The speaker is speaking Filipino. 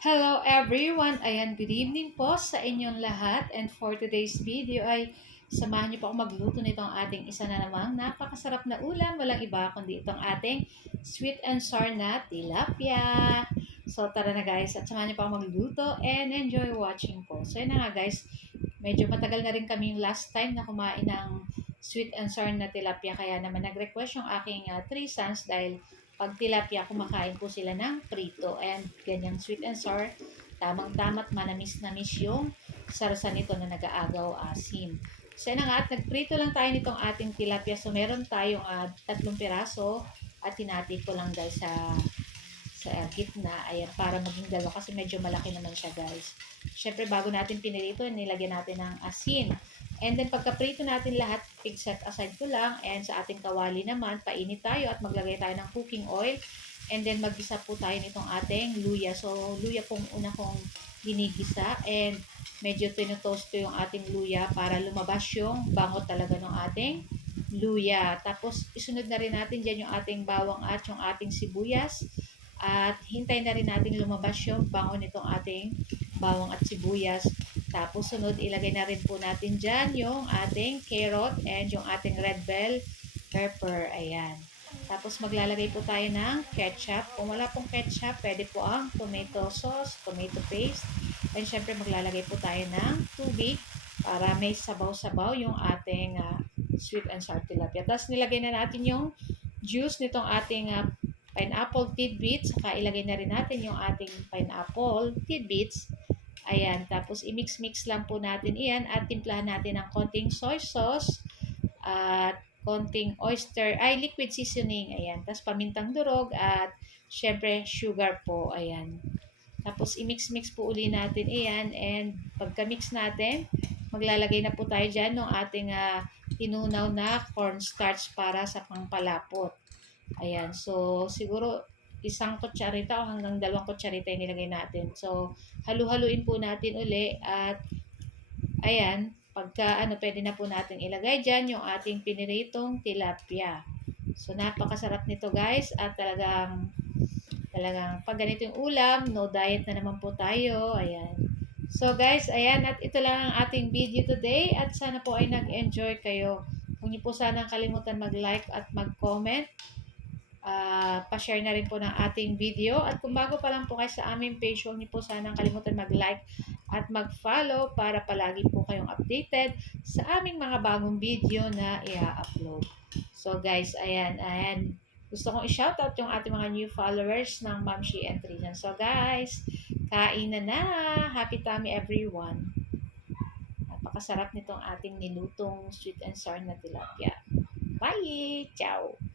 Hello everyone! Ayan, good evening po sa inyong lahat. And for today's video ay samahan niyo po ako magluto nitong ating isa na namang napakasarap na ulam. Walang iba kundi itong ating sweet and sour na tilapia. So tara na guys at samahan niyo po ako magluto and enjoy watching po. So yun na nga guys, medyo matagal na rin kami yung last time na kumain ng sweet and sour na tilapia. Kaya naman nag-request yung aking 3 sons dahil pag tilapia, kumakain po sila ng prito and ganyang sweet and sour. Tamang-tama at manamis-namis yung sarsa nito na nag-aagaw asim. So na nga at nagprito lang tayo nitong ating tilapia. So meron tayong 3 piraso at hinati ko lang guys sa gitna. Ayan, para maging dalawa kasi medyo malaki naman siya guys. Syempre bago natin pinirito, nilagyan natin ng asin. And then pagka-prito natin lahat, except aside ko lang. And sa ating kawali naman, painit tayo at maglagay tayo ng cooking oil. And then mag-gisa po tayo nitong ating luya. So luya pong una kong ginigisa. And medyo tinotoast ko yung ating luya para lumabas yung bango talaga ng ating luya. Tapos isunod na rin natin dyan yung ating bawang at yung ating sibuyas. At hintay na rin natin lumabas yung bango nitong ating bawang at sibuyas. Tapos sunod, ilagay na rin po natin dyan yung ating carrot and yung ating red bell pepper. Ayan. Tapos maglalagay po tayo ng ketchup. Kung wala pong ketchup, pwede po ang tomato sauce, tomato paste. And syempre maglalagay po tayo ng tubig para may sabaw-sabaw yung ating sweet and sour tilapia. Tapos nilagay na natin yung juice nitong ating pineapple tidbits. Saka ilagay na rin natin yung ating pineapple tidbits. Ayan, tapos i-mix-mix lang po natin iyan at timplahan natin ng konting soy sauce at konting liquid seasoning. Ayan, tapos pamintang durog at syempre sugar po. Ayan. Tapos i-mix-mix po uli natin iyan and pagka-mix natin, maglalagay na po tayo dyan ng ating tinunaw na cornstarch para sa pangpalapot. Ayan, so siguro isang kutsarita o hanggang 2 kutsarita yung nilagay natin. So, halu-haluin po natin uli at ayan, pagka pwede na po natin ilagay dyan yung ating piniritong tilapia. So, napakasarap nito guys at talagang pag ganito yung ulam, no diet na naman po tayo. Ayan. So guys, ayan at ito lang ang ating video today at sana po ay nag-enjoy kayo. Huwag niyo po sanang kalimutan mag-like at mag-comment. Pa-share na rin po ng ating video. At kung bago pa lang po kayo sa aming page, huwag niyo po sanang kalimutan mag-like at mag-follow para palagi po kayong updated sa aming mga bagong video na i-upload. So guys, ayan. Gusto kong i-shoutout yung ating mga new followers ng Mamshi and Trijan. So guys, kain na! Happy tummy everyone! Napakasarap nitong ating nilutong sweet and sour na tilapia. Bye! Ciao!